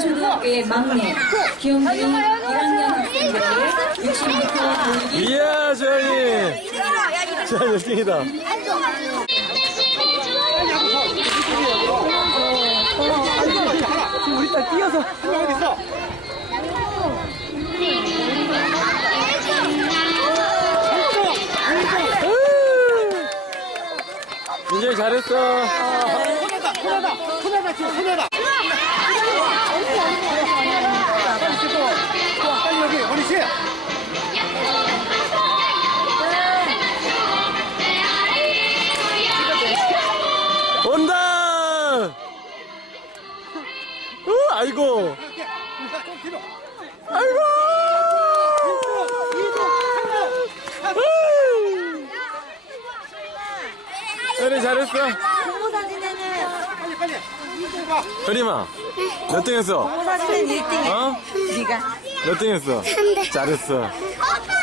초등학교의 막내 귀염귀염 1학년 학생들에게 60m 돌기 이야, 재현이! 재현이 1등이다. 민정이 잘했어. 손에다, 손에다, 지금 손에다. 빨리 아이고! 아이고! 현이 잘했어. 빨리, 빨리. 와. 현이마, 몇등 했어? 사진은 1등이야. 어? 네가 몇 등 했어? 잘했어. 아빠